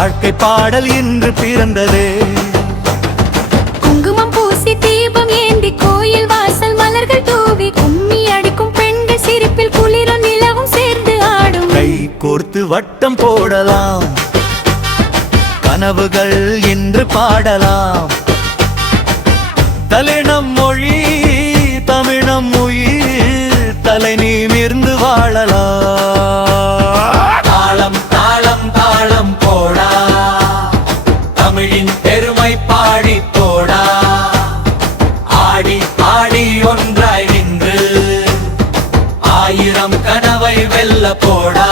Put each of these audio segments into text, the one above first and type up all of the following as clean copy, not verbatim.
வாழ்க்கை பாடல் இன்று பிறந்ததே. குங்குமம் பூசி தீபம் ஏந்தி கோயில் வாசல் மலர்கள் தூவி கும்மி அடிக்கும் பெண்கள் சிரிப்பில் குளிரும் நிலவும் சேர்ந்து ஆடும். கை கோர்த்து வட்டம் போடலாம், கனவுகள் இன்று பாடலாம். தலைநம் மொழி தமிழம் உயிர், தலை நிமிர்ந்து வாழலாம். தாளம் தாளம் தாளம் போடா, தமிழின் பெருமை பாடி போடா. ஆடி ஆடி ஒன்றாய் நின்று ஆயிரம் கனவை வெல்ல போடா.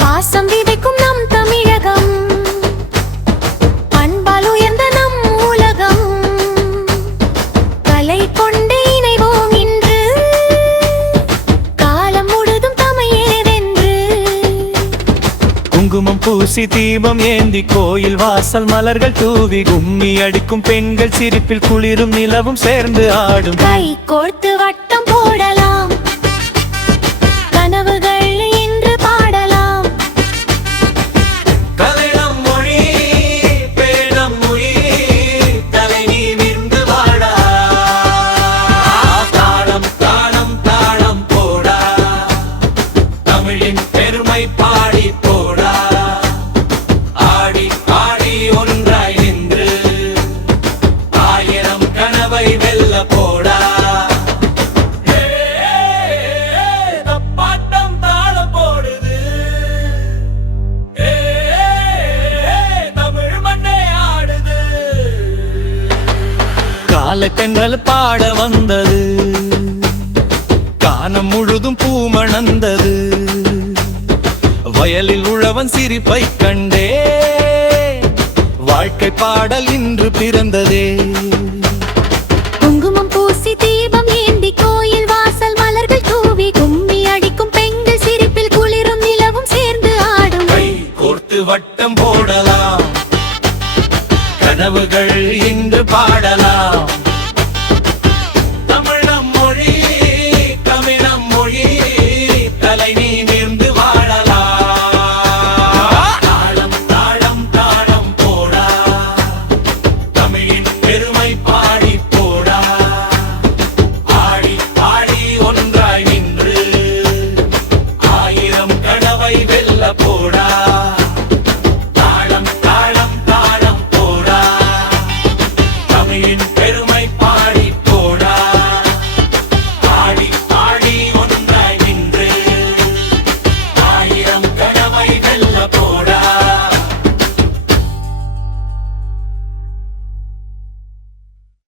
பாசம் விதைக்கும் நம் தமிழகம், அன்பால் உயர்ந்த நம் உலகம். கலை கொண்டு இணைவோம் இன்று, காலம் முழுதும் தமிழே வென்று. குங்குமம் பூசி தீபம் ஏந்தி கோயில் வாசல் மலர்கள் தூவி கும்மி அடிக்கும் பெண்கள் சிரிப்பில் குளிரும் நிலவும் சேர்ந்து ஆடும். கை கோர்த்து வட்டம் போடலாம், கனவுகள் இன்று பாடலாம். தலைநம் மொழி பேணம் மொழி, தலை நிமிர்ந்து வாழா. தாளம் தாளம் தாளம் போடா, தமிழின் பெருமை பாடி போடா. ஆடி ஆடி ஒன்றாய் நின்று ஆயிரம் கனவை வெல்ல போடா. தப்பாட்டம் தாளம் போடுது, தமிழ் மண்ணே ஆடுது. காலக்கண்கள் பாட வந்தது, கானம் முழுதும் பூமணந்தது. வயலில் உழவன் சிரிப்பை கண்டே, வாழ்க்கை பாடல் இன்று பிறந்ததே.